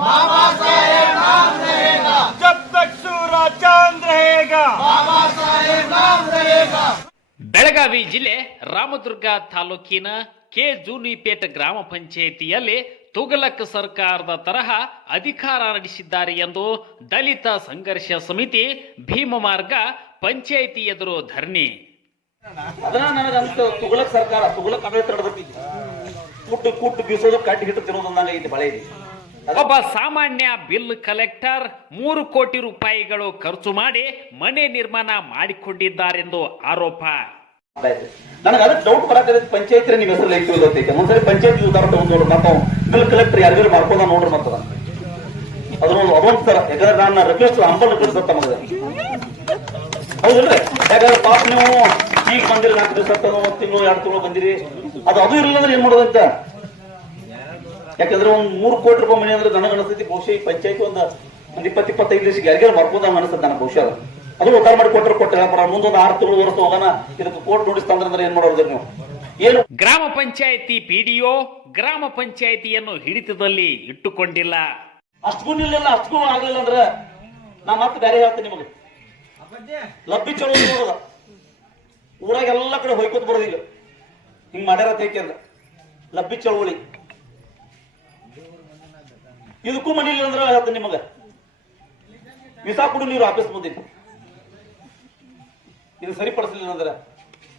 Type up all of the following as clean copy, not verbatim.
बाबा साहेब नाम रहेगा, जब तक सूरज चांद रहेगा, बाबा साहेब नाम रहेगा। ಬೆಳಗಾವಿ ಜಿಲ್ಲೆ ರಾಮದುರ್ಗ ತಾಲೂಕಿನ ಕೆ ಜೂನಿಪೇಟ್ ಗ್ರಾಮ ಪಂಚಾಯಿತಿಯಲ್ಲಿ ತುಗಲಕ್ ಸರ್ಕಾರದ ತರಹ ಅಧಿಕಾರ ನಡೆಸಿದ್ದಾರೆ ಎಂದು ದಲಿತ ಸಂಘರ್ಷ ಸಮಿತಿ ಭೀಮಮಾರ್ಗ ಪಂಚಾಯಿತಿ ಎದುರು ಧರಣಿ. ತುಗಲಕ್ ಸರ್ಕಾರ ತುಗಲಕ್ ಕುಟ್ಟು ಬೀಸೋದು ಕಟ್ಟಿ ಹಿಟ್ಟು ತಿನ್ನೋದು ಬಳೆ ಇದೆ. ಒಬ್ಬ ಸಾಮಾನ್ಯ ಬಿಲ್ ಕಲೆಕ್ಟರ್ 3 ಕೋಟಿ ರೂಪಾಯಿಗಳು ಖರ್ಚು ಮಾಡಿ ಮನೆ ನಿರ್ಮಾಣ ಮಾಡಿಕೊಂಡಿದ್ದಾರೆಂದು ಆರೋಪ. ನನಗೆ ಅದಕ್ಕೆ ಡೌಟ್ ಬರತ್ತೆ, ಪಂಚಾಯತ್ ನೀವು ಹೆಸರು ಐತಿ ಒಂದ್ಸರಿ ಪಂಚಾಯತ್ ಉದಾಹರಣೆ ತಗೊಂಡು ಮತ್ತೆ ಬಿಲ್ ಕಲೆಕ್ಟರ್ ಯಾರಿಗಾರು ಮಾಡ್ಕೊಂಡ ನೋಡ್ರಿ ಮತ್ತದ ಅದೊಂದು ಸರ. ಯಾಕಂದ್ರೆ ನಾನು ರಿಕ್ವೆಸ್ಟ್ ಅಂಬಲ್ ರಿಕ್ವೆಸ್ಟ್ ತಮಗೆ ಹೌದಿಲ್ರಿ. ಯಾಕಂದ್ರೆ ಪಾಪ ನೀವು ಈಗ ಬಂದಿರಿ 4 ದಿವಸ 1 ತಿಂಗಳು 2 ತಿಂಗಳು ಬಂದಿರಿ, ಅದು ಇರಲಿಲ್ಲ ಅಂದ್ರೆ ಏನ್ ಮಾಡೋದಂತ. ಯಾಕಂದ್ರೆ ಒಂದ್ 3 ಕೋಟಿ ರೂಪಾಯಿ ಮನೆ ಅಂದ್ರೆ ನನಗೆ ಅನಿಸ್ತೈತಿ ಬಹುಶಃ ಈ ಪಂಚಾಯತ್ ಒಂದು 20-25 ದಿವಸ ಯಾರಿಗಾರು ಮಾಡ್ಕೋದಂಗ ಅನಿಸ್ತದೆ ನನಗೆ ಬಹುಶಃ. ಅದು ಉದ್ದಾರ ಮಾಡಿ ಕೊಟ್ಟರೆ ಮುಂದೊಂದು 6 ತಿಂಗಳು ವರ್ಷ ಹೋಗೋಣ ಇದಕ್ಕೆ ಕೋರ್ಟ್ ನೋಟಿಸ್ ತಂದ್ರೆ ಏನ್ ಮಾಡೋದು ನೀವು ಏನು. ಗ್ರಾಮ ಪಂಚಾಯಿತಿ ಪಿಡಿಒ ಗ್ರಾಮ ಪಂಚಾಯಿತಿಯನ್ನು ಹಿಡಿತದಲ್ಲಿ ಇಟ್ಟುಕೊಂಡಿಲ್ಲ. ಅಷ್ಟಗೂ ನಿಲ್ಲ ಅಷ್ಟಗೂ ಆಗ್ಲಿಲ್ಲ ಅಂದ್ರೆ ನಾ ಮತ್ತೆ ಬೇರೆ ಹೇಳ್ತೇನೆ ನಿಮಗೆ. ಲಬ್ಬಿ ಚಳುವಳಿ ನೋಡೋದ ಊರಾಗ ಎಲ್ಲ ಕಡೆ ಹೊಯ್ಕೋತ್ ಬರೋದು ಈಗ ಹಿಂಗ್ ಮಾಡ್ಯಾರ ತೇಕೆಂದ ಲಬ್ಬಿ ಚಳುವಳಿ. ಇದಕ್ಕೂ ಮನಿಲ್ಲ ಅಂದ್ರೆ ಹೇಳ್ತೇನೆ ನಿಮಗ ವಿಸಾ ಕೊಡು ನೀರು ಆಫೀಸ್ ಮುಂದೆ ಇದು ಸರಿಪಡಿಸಲಿಲ್ಲ ಅಂದ್ರೆ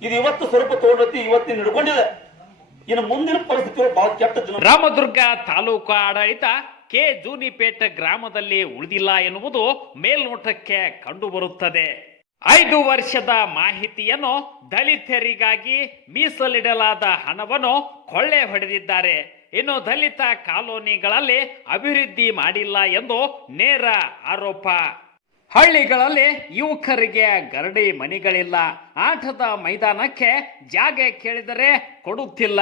ಇದು ಇವತ್ತು ಸ್ವಲ್ಪ ತಗೊಂಡತಿ ಇವತ್ತಿನ ಹಿಡ್ಕೊಂಡಿದೆ. ಇನ್ನು ಮುಂದಿನ ಪರಿಸ್ಥಿತಿ ಬಹಳ ಕೆಟ್ಟ ಜನ. ರಾಮದುರ್ಗ ತಾಲೂಕು ಆಡಳಿತ ಕೆ ಜೂನಿಪೇಟ್ ಗ್ರಾಮದಲ್ಲಿ ಉಳಿದಿಲ್ಲ ಎನ್ನುವುದು ಮೇಲ್ನೋಟಕ್ಕೆ ಕಂಡುಬರುತ್ತದೆ. 5 ವರ್ಷದ ಮಾಹಿತಿಯನ್ನು ದಲಿತರಿಗಾಗಿ ಮೀಸಲಿಡಲಾದ ಹಣವನ್ನು ಕೊಳ್ಳೆ ಹೊಡೆದಿದ್ದಾರೆ. ಇನ್ನು ದಲಿತ ಕಾಲೋನಿಗಳಲ್ಲಿ ಅಭಿವೃದ್ಧಿ ಮಾಡಿಲ್ಲ ಎಂದು ನೇರ ಆರೋಪ. ಹಳ್ಳಿಗಳಲ್ಲಿ ಯುವಕರಿಗೆ ಗರಡಿ ಮನೆಗಳಿಲ್ಲ, ಆಟದ ಮೈದಾನಕ್ಕೆ ಜಾಗ ಕೇಳಿದರೆ ಕೊಡುತ್ತಿಲ್ಲ.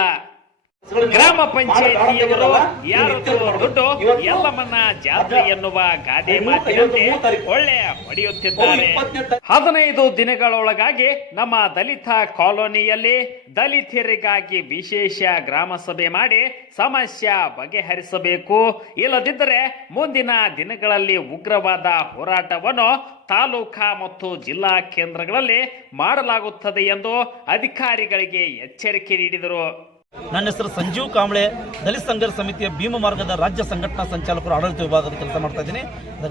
ಗ್ರಾಮ ಪಂಚಾಯಿತಿಯವರು ಯಾರದ್ದು ದುಡ್ಡು ಎಲ್ಲಮ್ಮನ ಜಾತ್ರೆ ಎನ್ನುವ ಗಾದೆ ಮಾತಿನಂತೆ ಕೊಳ್ಳೆ ಹೊಡೆಯುತ್ತಿದ್ದಾರೆ. 15 ದಿನಗಳೊಳಗಾಗಿ ನಮ್ಮ ದಲಿತ ಕಾಲೋನಿಯಲ್ಲಿ ದಲಿತರಿಗಾಗಿ ವಿಶೇಷ ಗ್ರಾಮ ಸಭೆ ಮಾಡಿ ಸಮಸ್ಯೆ ಬಗೆಹರಿಸಬೇಕು. ಇಲ್ಲದಿದ್ದರೆ ಮುಂದಿನ ದಿನಗಳಲ್ಲಿ ಉಗ್ರವಾದ ಹೋರಾಟವನ್ನು ತಾಲೂಕಾ ಮತ್ತು ಜಿಲ್ಲಾ ಕೇಂದ್ರಗಳಲ್ಲಿ ಮಾಡಲಾಗುತ್ತದೆ ಎಂದು ಅಧಿಕಾರಿಗಳಿಗೆ ಎಚ್ಚರಿಕೆ ನೀಡಿದರು. ನನ್ನ ಹೆಸರು ಸಂಜೀವ್ ಕಾಂಬ್ಳೆ, ದಲಿತ ಸಂಘರ್ಷ ಸಮಿತಿಯ ಭೀಮ ಮಾರ್ಗದ ರಾಜ್ಯ ಸಂಘಟನಾ ಸಂಚಾಲಕರು ಆಡಳಿತ ವಿಭಾಗದ ಕೆಲಸ ಮಾಡ್ತಾ ಇದ್ದೀನಿ.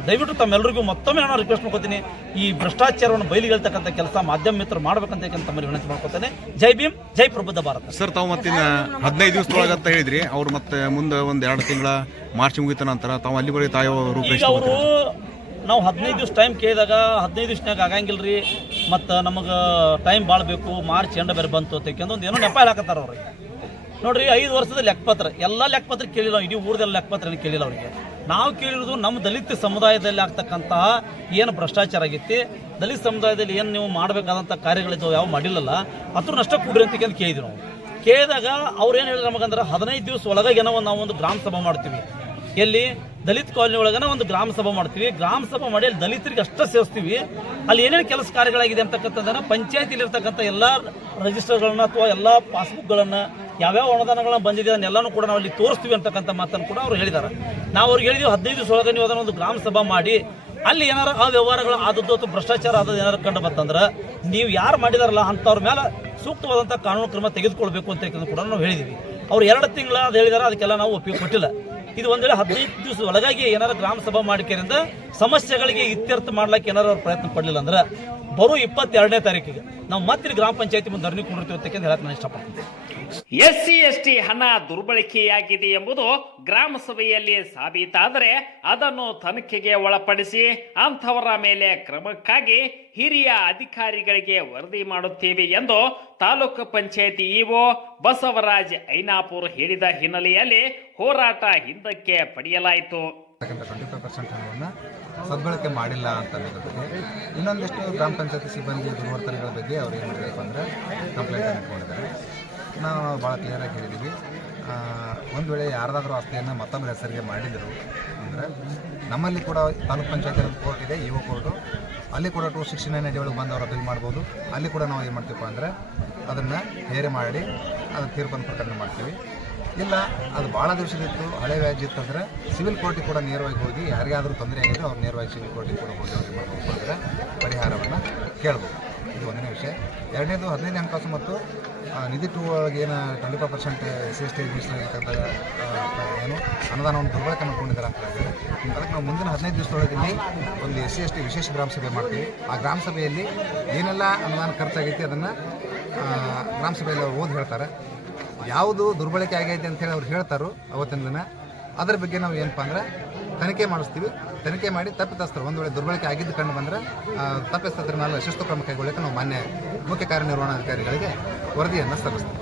ದಯವಿಟ್ಟು ತಮ್ಮೆಲ್ಲರಿಗೂ ಮತ್ತೊಮ್ಮೆ ನಾನು ರಿಕ್ವೆಸ್ಟ್ ಮಾಡ್ಕೋತೀನಿ, ಈ ಭ್ರಷ್ಟಾಚಾರವನ್ನು ಬಯಲಿಗೆಳ್ತಕ್ಕಂಥ ಕೆಲಸ ಮಾಧ್ಯಮ ಮಿತ್ರರು ಮಾಡಬೇಕಂತ ತಮ್ಮಲ್ಲಿ ವಿನಂತಿ ಮಾಡ್ಕೋತೇನೆ. ಜೈ ಭೀಮ್, ಜೈ ಪ್ರಬುದ್ಧ ಭಾರತ. ಸರ್, ತಾವು ಮತ್ತಿನ 15 ದಿವಸದೊಳಗೆ ಅಂತ ಹೇಳಿದ್ರಿ, ಅವ್ರು ಮತ್ತೆ ಮುಂದೆ ಒಂದು 2 ತಿಂಗಳ ಮಾರ್ಚ್ ಮುಗಿತ ನಂತರ ತಾವು ಅಲ್ಲಿವರೆಗೆ ಈಗ ಅವರು ನಾವು 15 ದಿವಸ ಟೈಮ್ ಕೇಳಿದಾಗ 15 ದಿವಸನಾಗ ಆಗಂಗಿಲ್ರಿ, ಮತ್ತು ನಮಗೆ ಟೈಮ್ ಭಾಳ ಬೇಕು, ಮಾರ್ಚ್ ಎಂಡ ಬೇರೆ ಬಂತು ಅಂತ ಒಂದು ಏನೋ ನೆಪ ಹಾಕತ್ತಾರ ಅವ್ರಿಗೆ. ನೋಡ್ರಿ, 5 ವರ್ಷದ ಲೆಕ್ಕಪತ್ರ ಎಲ್ಲ ಲೆಕ್ಕಪತ್ರ ಕೇಳಿಲ್ಲ, ಇಡೀ ಊರದೆಲ್ಲ ಲೆಕ್ಕಪತ್ರ ಕೇಳಿಲ್ಲ ಅವರಿಗೆ. ನಾವು ಕೇಳಿರೋದು ನಮ್ಮ ದಲಿತ ಸಮುದಾಯದಲ್ಲಿ ಆಗ್ತಕ್ಕಂತಹ ಏನು ಭ್ರಷ್ಟಾಚಾರ ಆಗೈತಿ, ದಲಿತ ಸಮುದಾಯದಲ್ಲಿ ಏನು ನೀವು ಮಾಡಬೇಕಾದಂಥ ಕಾರ್ಯಗಳಿದ್ದಾವೆ ಯಾವ ಮಾಡಿಲ್ಲಲ್ಲ ಅದ್ರನ್ನಷ್ಟ ಕೂಡ್ರಿ ಅಂತ ಕೇಳಿದ್ವಿ. ನಾವು ಕೇಳಿದಾಗ ಅವ್ರು ಏನು ಹೇಳಿದ್ರು ನಮಗಂದ್ರೆ 15 ದಿವಸ ಒಳಗೆ ಏನೋ ನಾವು ಒಂದು ಗ್ರಾಮ ಸಭೆ ಮಾಡ್ತೀವಿ, ಎಲ್ಲಿ ದಲಿತ ಕಾಲನಿ ಒಳಗನ ಒಂದು ಗ್ರಾಮ ಸಭೆ ಮಾಡ್ತೀವಿ. ಗ್ರಾಮ ಸಭೆ ಮಾಡಿ ಅಲ್ಲಿ ದಲಿತರಿಗೆ ಅಷ್ಟೇ ಸೇರಿಸ್ತೀವಿ. ಅಲ್ಲಿ ಏನೇನು ಕೆಲಸ ಕಾರ್ಯಗಳಾಗಿದೆ ಅಂತಕ್ಕಂಥದ್ದನ್ನು ಪಂಚಾಯತಿಲಿ ಇರ್ತಕ್ಕಂಥ ಎಲ್ಲ ರಿಜಿಸ್ಟರ್ಗಳನ್ನ ಅಥವಾ ಎಲ್ಲ ಪಾಸ್ಬುಕ್ಗಳನ್ನು ಯಾವ್ಯಾವ ಅನುದಾನಗಳನ್ನ ಬಂದಿದೆ ಅದನ್ನೆಲ್ಲನೂ ಕೂಡ ನಾವು ಅಲ್ಲಿ ತೋರಿಸ್ತೀವಿ ಅಂತಕ್ಕಂಥ ಮಾತನ್ನು ಕೂಡ ಅವ್ರು ಹೇಳಿದ್ದಾರೆ. ನಾವು ಅವ್ರಿಗೆ ಹೇಳಿದ್ವಿ 15 ದಿವಸ ಒಳಗೆ ನೀವು ಅದನ್ನು ಒಂದು ಗ್ರಾಮ ಸಭಾ ಮಾಡಿ ಅಲ್ಲಿ ಏನಾರು ಆ ವ್ಯವಹಾರಗಳು ಆದದ್ದು ಅಥವಾ ಭ್ರಷ್ಟಾಚಾರ ಆದದ್ದು ಏನಾರು ಕಂಡು ಬಂತಂದ್ರೆ ನೀವು ಯಾರು ಮಾಡಿದಾರಲ್ಲ ಅಂಥವ್ರ ಮೇಲೆ ಸೂಕ್ತವಾದಂಥ ಕಾನೂನು ಕ್ರಮ ತೆಗೆದುಕೊಳ್ಬೇಕು ಅಂತ ಕೂಡ ನಾವು ಹೇಳಿದ್ವಿ. ಅವ್ರು 2 ತಿಂಗಳ ಅದು ಹೇಳಿದಾರೆ, ಅದಕ್ಕೆಲ್ಲ ನಾವು ಒಪ್ಪಿಗೆ ಕೊಟ್ಟಿಲ್ಲ. ಇದು ಒಂದು ವೇಳೆ 15 ದಿವಸ ಒಳಗಾಗಿ ಏನಾರು ಗ್ರಾಮ ಸಭಾ ಮಾಡಿಕೆರಿಂದ ಸಮಸ್ಯೆಗಳಿಗೆ ಇತ್ಯರ್ಥ ಮಾಡ್ಲಿಕ್ಕೆ ಏನಾರು ಅವ್ರು ಪ್ರಯತ್ನ ಪಡಲಿಲ್ಲ ಅಂದ್ರೆ ಬರೋ 22ನೇ ತಾರೀಕಿಗೆ ನಾವು ಮತ್ತೆ ಗ್ರಾಮ ಪಂಚಾಯತಿ ಮುಂದೆ ಧರಣಿ ಕೊಡಿರ್ತೀವಿ ಅಂತ ಹೇಳಕ್ಕೆ ನಾನು ಇಷ್ಟಪಡ್ತೀನಿ. SC ST ಹಣ ದುರ್ಬಳಕೆಯಾಗಿದೆ ಎಂಬುದು ಗ್ರಾಮ ಸಭೆಯಲ್ಲಿ ಸಾಬೀತಾದರೆ ಅದನ್ನು ತನಿಖೆಗೆ ಒಳಪಡಿಸಿ ಅಂಥವರ ಮೇಲೆ ಕ್ರಮಕ್ಕಾಗಿ ಹಿರಿಯ ಅಧಿಕಾರಿಗಳಿಗೆ ವರದಿ ಮಾಡುತ್ತೇವೆ ಎಂದು ತಾಲೂಕು ಪಂಚಾಯತಿ ಇಒ ಬಸವರಾಜ್ ಐನಾಪುರ್ ಹೇಳಿದ ಹಿನ್ನೆಲೆಯಲ್ಲಿ ಹೋರಾಟ ಹಿಂದಕ್ಕೆ ಪಡೆಯಲಾಯಿತು. 25% ಹಣವನ್ನು ಸದ್ಬಳಕೆ ಮಾಡಿಲ್ಲ ಅಂತ ಬಗ್ಗೆ ಇನ್ನೊಂದಿಷ್ಟು ಗ್ರಾಮ ಪಂಚಾಯತಿ ಸಿಬ್ಬಂದಿ ದುರ್ವರ್ತನೆಗಳ ಬಗ್ಗೆ ಅವ್ರು ಏನು ಮಾಡಬೇಕು ಅಂದರೆ ಕಂಪ್ಲೇಂಟ್ ಇಟ್ಕೊಂಡಿದ್ದಾರೆ. ನಾವು ಭಾಳ ಕ್ಲಿಯರಾಗಿ ಹೇಳಿದ್ದೀವಿ, ಒಂದು ವೇಳೆ ಯಾರ್ದಾದ್ರೂ ಆಸ್ತಿಯನ್ನು ಮತ್ತೊಬ್ಬರ ಹೆಸರಿಗೆ ಮಾಡಿದರು ಅಂದರೆ ನಮ್ಮಲ್ಲಿ ಕೂಡ ತಾಲೂಕ್ ಪಂಚಾಯತ್ ಕೋರ್ಟ್ ಇದೆ, ಇಒ ಕೋರ್ಟು, ಅಲ್ಲಿ ಕೂಡ 269 ಅಡಿ ಒಳಗೆ ಬಂದು ಅವ್ರು ಅಪೀಲ್ ಮಾಡ್ಬೋದು. ಅಲ್ಲಿ ಕೂಡ ನಾವು ಏನು ಮಾಡ್ತೀವಪ್ಪ ಅಂದರೆ ಅದನ್ನು ಹೇರೆ ಮಾಡಿ ಅದರ ತೀರ್ಪನ್ನು ಪ್ರಕಟಣೆ ಮಾಡ್ತೀವಿ. ಇಲ್ಲ ಅದು ಭಾಳ ದಿವಸದಿತ್ತು, ಹಳೆ ವ್ಯಾಜ್ಯ ಇತ್ತಂದ್ರೆ ಸಿವಿಲ್ ಕೋರ್ಟಿಗೆ ಕೂಡ ನೇರವಾಗಿ ಹೋಗಿ ಯಾರಿಗಾದರೂ ತೊಂದರೆ ಆಗಿದ್ರೆ ಅವ್ರು ನೇರವಾಗಿ ಸಿವಿಲ್ ಕೋರ್ಟಿಗೆ ಕೂಡ ಹೋಗಿ ಅವ್ರಿಗೆ ಮಾಡಿಕೊಂಡ್ರೆ ಪರಿಹಾರವನ್ನು ಕೇಳ್ಬೋದು. ಇದು ಒಂದನೇ ವಿಷಯ. ಎರಡನೇದು 15 ಹಣಕಾಸು ಮತ್ತು ನಿಧಿ 2 ಒಳಗೆ ಏನು 25% SC/ST ಮೀಸಲಾಗಿರ್ತಕ್ಕಂಥ ಏನು ಅನುದಾನವನ್ನು ದುರ್ಬಳಕೆ ಮಾಡ್ಕೊಂಡಿದ್ದಾರೆ ಅಂತ ಹೇಳಿದ್ರೆ, ಅದಕ್ಕೆ ನಾವು ಮುಂದಿನ 15 ದಿವಸದೊಳಗೆ ಒಂದು SC/ST ವಿಶೇಷ ಗ್ರಾಮ ಸಭೆ ಮಾಡ್ತೀವಿ. ಆ ಗ್ರಾಮ ಸಭೆಯಲ್ಲಿ ಏನೆಲ್ಲ ಅನುದಾನ ಖರ್ಚಾಗೈತಿ ಅದನ್ನು ಗ್ರಾಮ ಸಭೆಯಲ್ಲಿ ಅವ್ರು ಓದಿ ಹೇಳ್ತಾರೆ. ಯಾವುದು ದುರ್ಬಳಕೆ ಆಗೈತೆ ಅಂತೇಳಿ ಅವ್ರು ಹೇಳ್ತಾರೋ ಅವತ್ತಿನ ದಿನ ಅದರ ಬಗ್ಗೆ ನಾವು ಏನಪ್ಪ ಅಂದ್ರೆ ತನಿಖೆ ಮಾಡಿಸ್ತೀವಿ. ತನಿಖೆ ಮಾಡಿ ತಪ್ಪಿತಸ್ಥರು ಒಂದು ವೇಳೆ ದುರ್ಬಳಕೆ ಆಗಿದ್ದು ಕಂಡು ಬಂದರೆ ತಪ್ಪಿತಸ್ಥರ ಮೇಲೆ ಶಿಸ್ತು ಕ್ರಮ ಕೈಗೊಳ್ಳಕ್ಕೆ ನಾವು ಮಾನ್ಯ ಮುಖ್ಯ ಕಾರ್ಯನಿರ್ವಹಣಾಧಿಕಾರಿಗಳಿಗೆ ವರದಿಯನ್ನು ಸಲ್ಲಿಸ್ತೀವಿ.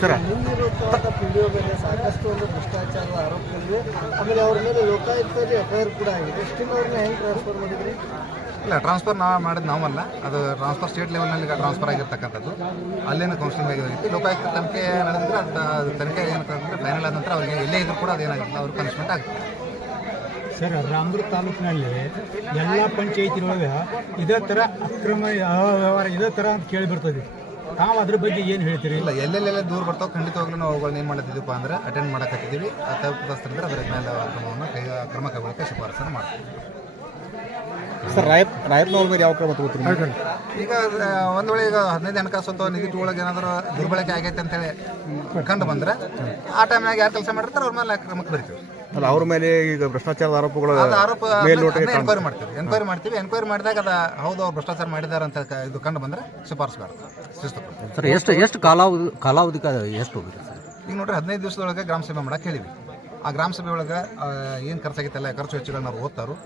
ಸರ್, ಮುಂದಿರುವಂಥ ಪಿಡಿಒ ಮೇಲೆ ಸಾಕಷ್ಟು ಒಂದು ಭ್ರಷ್ಟಾಚಾರದ ಆರೋಪಗಳಿವೆ. ಆಮೇಲೆ ಅವ್ರ ಮೇಲೆ ಲೋಕಾಯುಕ್ತದಲ್ಲಿ FIR ಕೂಡ ಆಗಿದೆ. ಸ್ಟಿಲ್ ಅವ್ರನ್ನ ಹೆಂಗೆ ಟ್ರಾನ್ಸ್ಫರ್ ಮಾಡಿದ್ರಿ? ಇಲ್ಲ, ಟ್ರಾನ್ಸ್ಫರ್ ಮಾಡಿದ್ದು ನಾವಲ್ಲ, ಅದು ಟ್ರಾನ್ಸ್ಫರ್ ಸ್ಟೇಟ್ ಲೆವೆಲ್ನಲ್ಲಿ ಟ್ರಾನ್ಸ್ಫರ್ ಆಗಿರ್ತಕ್ಕಂಥದ್ದು. ಅಲ್ಲೇನು ಕೌನ್ಸಿಲಿಂಗ್ ಆಗಿರುತ್ತೆ. ಲೋಕಾಯುಕ್ತ ತನಿಖೆ ನಡೆದ್ರೆ ಅದು ತನಿಖೆ ಏನಂತಂದರೆ ಫೈನಲ್ ಆದ ನಂತರ ಅವ್ರಿಗೆ ಎಲ್ಲೇ ಇದ್ರೂ ಕೂಡ ಅದೇನಾಗುತ್ತೆ ಅವ್ರಿಗೆ ಪನಿಷ್ಮೆಂಟ್ ಆಗುತ್ತೆ. ಸರ್, ರಾಮದುರ್ಗ ತಾಲೂಕಿನಲ್ಲಿ ಎಲ್ಲ ಪಂಚಾಯಿತಿಯೊಳಗೆ ಇದೇ ಥರ ಅಕ್ರಮ ವ್ಯವಹಾರ ಇದೇ ಥರ ಅಂತ ಕೇಳಿ ಬರ್ತದೆ. ತಾವು ಅದ್ರ ಬಗ್ಗೆ ಏನು ಹೇಳ್ತೀರಿ? ಇಲ್ಲ, ಎಲ್ಲೆಲ್ಲೆಲ್ಲ ದೂರ ಬರ್ತಾವೆ ಖಂಡಿತವಾಗ್ಲೂ ನಾವು ಅವುಗಳನ್ನ ಏನು ಮಾಡ್ತಿದ್ದೀವಪ್ಪ ಅಂದ್ರೆ ಅಟೆಂಡ್ ಮಾಡಕತ್ತಿದ್ದೀವಿ. ತಪ್ಪಿತಸ್ಥರಿದ್ರೆ ಅದರ ಮೇಲೆ ಕ್ರಮ ಕೈಗೊಳ್ಳಕ್ಕೆ ಶಿಫಾರಸನ್ನು ಮಾಡ್ತೀವಿ. ಸರ್, ರಾಯತ್ನವ್ರ ಮೇಲೆ ಯಾವ ಕ್ರಮ ತಗೋತೀರಿ? ಈಗ ಒಂದು ವೇಳೆ ಈಗ 15 ಹಣಕಾಸು ಅಥವಾ ನಿಧಿ 2 ಒಳಗೆ ಏನಾದರೂ ದುರ್ಬಳಕೆ ಆಗೈತೆ ಅಂತೇಳಿ ಕಂಡು ಬಂದರೆ ಆ ಟೈಮ್ನಾಗ ಯಾರು ಕೆಲಸ ಮಾಡಿರ್ತಾರೆ ಅವ್ರ ಮೇಲೆ ಕ್ರಮಕ್ಕೆ ಬರಿತೀವಿ. ಅಲ್ಲ, ಅವ್ರ ಮೇಲೆ ಈಗ ಭ್ರಷ್ಟಾಚಾರದ ಆರೋಪಗಳು ಅದು ಆರೋಪ ಎನ್ಕ್ವೈರಿ ಮಾಡ್ತೀವಿ. ಎನ್ಕ್ವೈರಿ ಮಾಡಿದಾಗ ಅದು ಹೌದು ಅವ್ರು ಭ್ರಷ್ಟಾಚಾರ ಮಾಡಿದ್ದಾರೆ ಅಂತ ಇದು ಕಂಡು ಬಂದರೆ ಶಿಫಾರಸು ಮಾಡ್ತೀವಿ. ಸರ್, ಎಷ್ಟು ಕಾಲಾವಧಿ ಎಷ್ಟು ಹೋಗಿದೆ ಸರ್? ಈಗ ನೋಡ್ರಿ 15 ದಿವಸದೊಳಗೆ ಗ್ರಾಮ ಸಭೆ ಮಾಡಕ್ಕೆ ಹೇಳಿವಿ. ಆ ಗ್ರಾಮ ಸಭೆ ಒಳಗೆ ಏನು ಖರ್ಚಾಗಿತ್ತಲ್ಲ ಖರ್ಚು ವೆಚ್ಚಗಳನ್ನ ನಾವು ಓದ್ತಾರೋ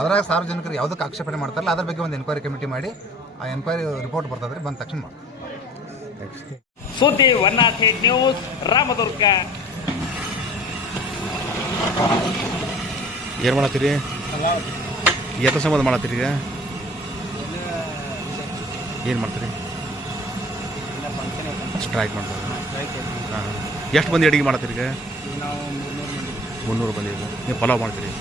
ಅದ್ರಾಗ ಸಾರ್ವಜನಿಕರು ಯಾವುದಕ್ಕೆ ಆಕ್ಷೇಪಣೆ ಮಾಡ್ತಾರಲ್ಲ ಅದ್ರ ಬಗ್ಗೆ ಒಂದು ಎನ್ಕ್ವೈರಿ ಕಮಿಟಿ ಮಾಡಿ ಆ ಎನ್ಕ್ವೈರಿ ರಿಪೋರ್ಟ್ ಬರ್ತದ್ರೆ ಬಂದ ತಕ್ಷಣ ಮಾಡ್ತೀವಿ. ಸುದ್ದಿ 108 ನ್ಯೂಸ್ ರಾಮದುರ್ಗ. ಏನು ಮಾಡತ್ತೀರಿ? ಎತ್ತ ಸಂಬಂಧ ಮಾಡತ್ತೀರಿ? ಈಗ ಏನು ಮಾಡ್ತೀರಿ? ಸ್ಟ್ರೈಕ್ ಮಾಡ್ತಾರೆ. ಹಾಂ, ಎಷ್ಟು ಮಂದಿ ಅಡುಗೆ ಮಾಡತ್ತೀರಿ? ಈಗ 300 ಮಂದಿ. ನೀವು ಪಲಾವ್ ಮಾಡ್ತೀರಿ?